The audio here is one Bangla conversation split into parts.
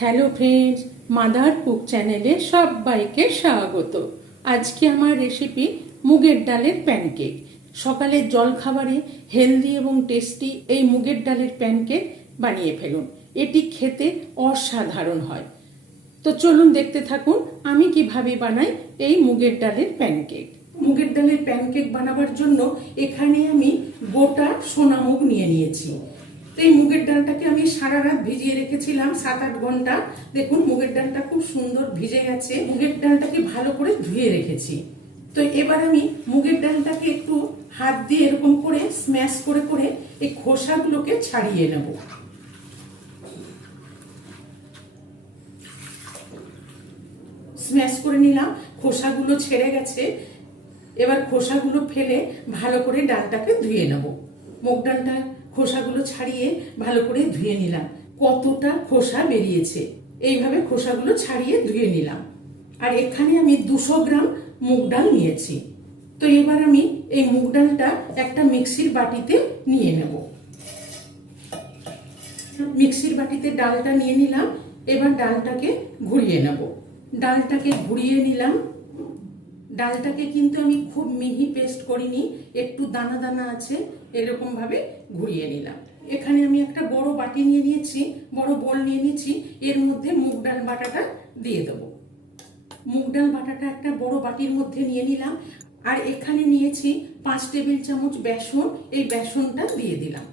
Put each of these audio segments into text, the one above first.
হ্যালো ফ্রেন্ডস, মাদার কুক চ্যানেলে সবাইকে স্বাগত। আজকে আমার রেসিপি মুগের ডালের প্যানকেক। সকালের জলখাবারে হেলদি এবং টেস্টি এই মুগের ডালের প্যানকেক বানিয়ে ফেলুন। এটি খেতে অসাধারণ হয়। তো চলুন দেখতে থাকুন আমি কিভাবে বানাই এই মুগের ডালের প্যানকেক। মুগের ডালের প্যানকেক বানাবার জন্য এখানে আমি গোটা সোনা মুগ নিয়ে নিয়েছি। তো এই মুগের ডালটাকে আমি সারা রাত ভিজিয়ে রেখেছিলাম 7-8 ঘন্টা। দেখুন মুগের ডালটা খুব সুন্দর ভিজে গেছে। মুগের ডালটাকে ভালো করে ধুয়ে রেখেছি। তো এবার আমি মুগের ডালটাকে একটু হাত দিয়ে এরকম করে স্ম্যাশ করে করে এই খোসাগুলোকে ছাড়িয়ে নেব। স্ম্যাশ করে নিলাম, খোসাগুলো ছেড়ে গেছে। এবার খোসাগুলো ফেলে ভালো করে ডালটাকে ধুয়ে নেব। মুগ ডালটা খোসাগুলো ছাড়িয়ে ভালো করে ধুয়ে নিলাম। কতটা খোসা বেরিয়েছে, এইভাবে খোসাগুলো ছাড়িয়ে ধুয়ে নিলাম। আর এখানে আমি 200 গ্রাম মুগ ডাল নিয়েছি। তো এবার আমি এই মুগ ডালটা একটা মিক্সির বাটিতে নিয়ে নেব। মিক্সির বাটিতে ডালটা নিয়ে নিলাম। এবার ডালটাকে ঘুরিয়ে নেব। ডালটাকে ঘুরিয়ে নিলাম। ডালটাকে কিন্তু আমি খুব মিহি পেস্ট করিনি, একটু দানা দানা আছে, এরকম ভাবে ঘুরিয়ে নিলাম। এখানে আমি একটা বড় বাটি নিয়ে নিয়েছি, বড় বোল নিয়ে নিয়েছি। এর মধ্যে মুগ ডাল বাটাটা দিয়ে দেব। মুগ ডাল বাটাটা একটা বড় বাটির মধ্যে নিয়ে নিলাম। আর এখানে নিয়েছি 5 টেবিল চামচ বেসন, এই বেসনটা দিয়ে দিলাম।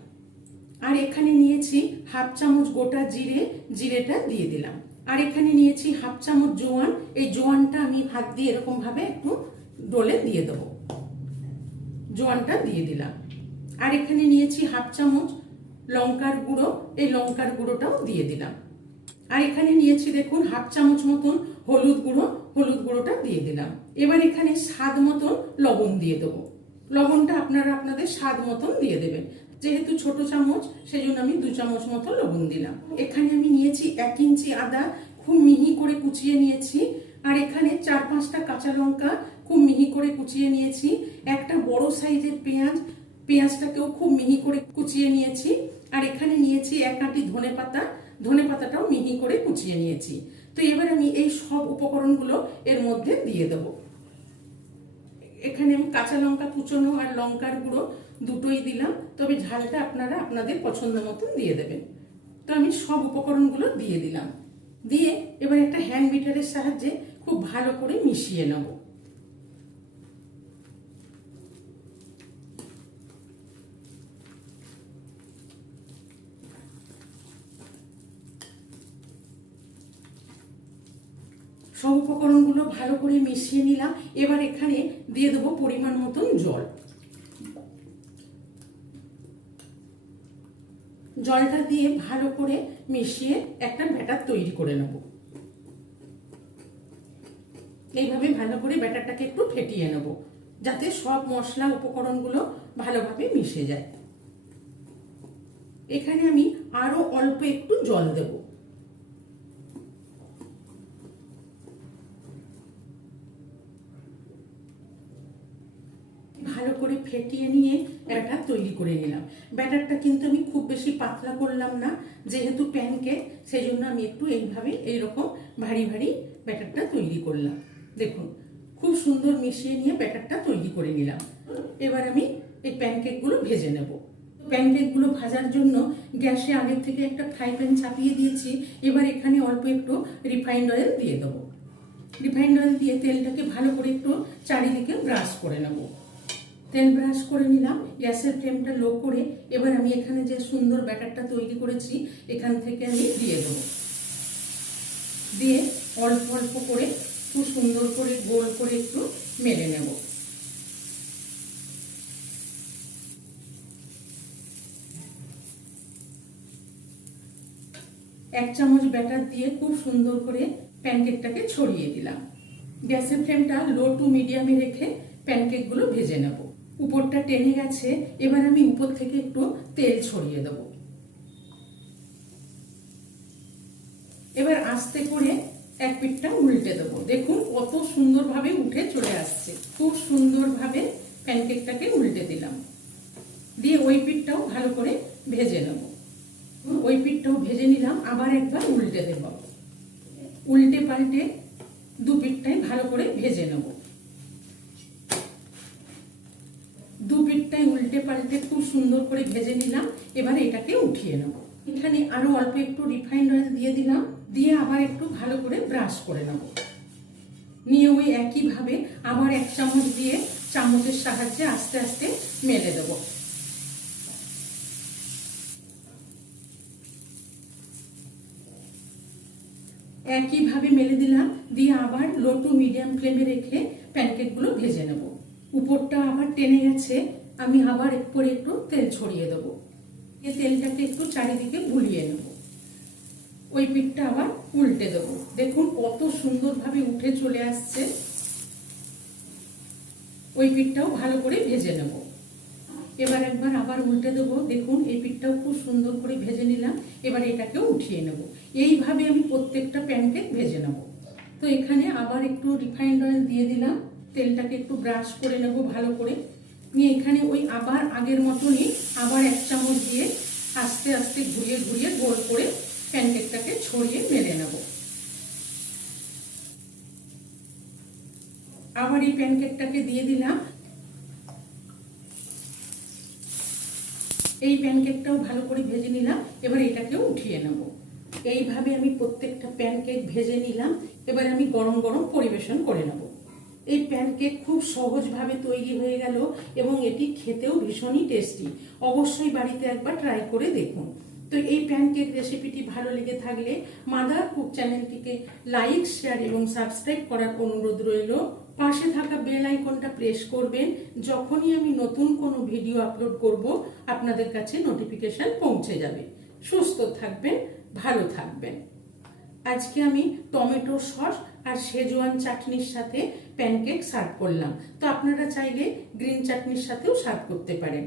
আর এখানে নিয়েছি 1/2 চামচ গোটা জিরে, জিরেটা দিয়ে দিলাম। আর এখানে নিয়েছি 1/2 চামচ জোয়ান, এই জোয়ানটা আমি হাত দিয়ে এরকম ভাবে একটু ডলে দিয়ে দেব। জোয়ানটা দিয়ে দিলাম। আর এখানে নিয়েছি 1/2 চামচ লঙ্কার গুঁড়ো, এই লঙ্কার গুঁড়োটাও দিয়ে দিলাম। আর এখানে নিয়েছি দেখুন 1/2 চামচ মতন হলুদ গুঁড়ো, হলুদ গুঁড়োটা দিয়ে দিলাম। এবার এখানে স্বাদ মতন লবণ দিয়ে দেবো। লবণটা আপনারা আপনাদের স্বাদ মতন দিয়ে দেবেন। যেহেতু ছোট চামচ সেজন্য আমি 2 চামচ মতো লবণ দিলাম। এখানে আমি নিয়েছি 1 ইঞ্চি আদা, খুব মিহি করে কুচিয়ে নিয়েছি। আর এখানে 4-5টা কাঁচা লঙ্কা খুব মিহি করে কুচিয়ে নিয়েছি। একটা বড় সাইজের পেঁয়াজ, পেঁয়াজটাকেও খুব মিহি করে কুচিয়ে নিয়েছি। আর এখানে নিয়েছি 1 আঁটি ধনে পাতা, ধনে পাতাটাও মিহি করে কুচিয়ে নিয়েছি। তো এবার আমি এই সব উপকরণগুলো এর মধ্যে দিয়ে দেব। এখানে আমি কাঁচা লঙ্কা কুচনো আর লঙ্কার গুঁড়ো দুটোই দিলাম, তবে ঝালটা আপনারা আপনাদের পছন্দ মতন দিয়ে দেবেন। তো আমি সব উপকরণগুলো দিয়ে দিলাম। দিয়ে এবার একটা হ্যান্ড বিটারের সাহায্যে খুব ভালো করে মিশিয়ে নেব। সব উপকরণগুলো ভালো করে মিশিয়ে নিলাম। এবার এখানে দিয়ে দেবো পরিমাণ মতন জল। জলটা দিয়ে ভালো করে মিশিয়ে একটা ব্যাটার তৈরি করে নেব। এইভাবে ভালো করে ব্যাটারটাকে একটু ফেটিয়ে নেব, যাতে সব মশলা উপকরণগুলো ভালোভাবে মিশে যায়। এখানে আমি আরো অল্প একটু জল দেব। ভালো করে ফেটিয়ে নিয়ে ব্যাটার তৈরি করে নিলাম। ব্যাটারটা কিন্তু আমি খুব বেশি পাতলা করলাম না, যেহেতু প্যানকেক সেই জন্য আমি একটু এইভাবে এইরকম ভারী ভারী ব্যাটারটা তৈরি করলাম। দেখুন খুব সুন্দর মিশিয়ে নিয়ে ব্যাটারটা তৈরি করে নিলাম। এবার আমি এই প্যানকেকগুলো ভেজে নেব। প্যানকেকগুলো ভাজার জন্য গ্যাসে আগের থেকে একটা ফ্রাই প্যান চাপিয়ে দিয়েছি। এবার এখানে অল্প একটু রিফাইন্ড অয়েল দিয়ে দেবো। রিফাইন্ড অয়েল দিয়ে তেলটাকে ভালো করে একটু চারিদিকে ব্রাশ করে নেব। তেল ব্রাশ করে নিলাম, গ্যাসের ফ্লেমটা লো করে। এবার আমি এখানে যে সুন্দর ব্যাটারটা তৈরি করেছি এখান থেকে আমি দিয়ে দেবো। দিয়ে অল্প অল্প করে খুব সুন্দর করে গোল করে একটু মেলে নেব। এক চামচ ব্যাটার দিয়ে খুব সুন্দর করে প্যানকেকটাকে ছড়িয়ে দিলাম। গ্যাসের ফ্লেমটা লো টু মিডিয়ামে রেখে প্যানকেকগুলো ভেজে নেব। উপরটা টেনে গেছে, এবার আমি উপর থেকে একটু তেল ছড়িয়ে দেব। এবার আস্তে করে এক পিঠটা উল্টে দেবো। দেখুন কত সুন্দরভাবে উঠে চলে আসছে। খুব সুন্দরভাবে প্যানকেকটাকে উল্টে দিলাম। দিয়ে ওই পিঠটাও ভালো করে ভেজে নেব। ওই পিঠটাও ভেজে নিলাম, আবার একবার উল্টে দেব। উল্টে পাল্টে দু পিঠটাই ভালো করে ভেজে নেব। দু পিঠটাই উল্টে পাল্টে খুব সুন্দর করে ভেজে নিলাম। এবারে এটাকে উঠিয়ে নেব। এখানে আরো অল্প একটু রিফাইন্ড অয়েল দিয়ে দিলাম, দিয়ে আবার একটু ভালো করে ব্রাশ করে নেব। নিয়ে ওই একইভাবে আবার 1 চামচ দিয়ে চামচের সাহায্যে আস্তে আস্তে মেলে দেব। একইভাবে মেলে দিলাম, দিয়ে আবার লো টু মিডিয়াম ফ্লেমে রেখে প্যানকেকগুলো ভেজে নেব। উপরটা আবার টেনে গেছে, আমি আবার উপরে একটু তেল ছড়িয়ে দেবো। এই তেলটাকে একটু চারিদিকে বুলিয়ে নেব। ওই পিঠটা আবার উল্টে দেবো। দেখুন কত সুন্দরভাবে উঠে চলে আসছে। ওই পিঠটাও ভালো করে ভেজে নেব। এবার একবার আবার উল্টে দেবো। দেখুন এই পিঠটাও খুব সুন্দর করে ভেজে নিলাম। এবার এটাকেও উঠিয়ে নেব। এইভাবে আমি প্রত্যেকটা প্যানকেক ভেজে নেব। তো এখানে আবার একটু রিফাইন্ড অয়েল দিয়ে দিলাম, তেলটাকে একটু ব্রাশ করে নেব ভালো করে। নিয়ে এখানে ওই আবার আগের মতনই আবার 1 চামচ দিয়ে আস্তে আস্তে ঘুরিয়ে ঘুরিয়ে গোল করে প্যানকেকটাকে ছড়িয়ে মেলে নেব। আবার এই প্যানকেকটাকে দিয়ে দিলাম। এই প্যানকেকটাও ভালো করে ভেজে নিলাম। এবার এটাকেও উঠিয়ে নেব। এইভাবে আমি প্রত্যেকটা প্যানকেক ভেজে নিলাম। এবার আমি গরম গরম পরিবেশন করে নেব। এই প্যানকেক খুব সহজভাবে তৈরি হয়ে গেল এবং এটি খেতেও ভীষণই টেস্টি। অবশ্যই বাড়িতে একবার ট্রাই করে দেখুন। তো এই প্যানকেক রেসিপিটি ভালো লেগে থাকলে মাদার কুক চ্যানেলটিকে লাইক, শেয়ার এবং সাবস্ক্রাইব করার অনুরোধ রইল। পাশে থাকা বেল আইকনটা প্রেস করবেন। যখনই আমি নতুন কোনো ভিডিও আপলোড করব আপনাদের কাছে নোটিফিকেশন পৌঁছে যাবে। সুস্থ থাকবেন, ভালো থাকবেন। আজকে আমি টমেটো সস আর শেজওয়ান চাটনির সাথে প্যানকেক সার্ভ করলাম। তো আপনারা চাইলে গ্রিন চাটনির সাথেও সার্ভ করতে পারেন।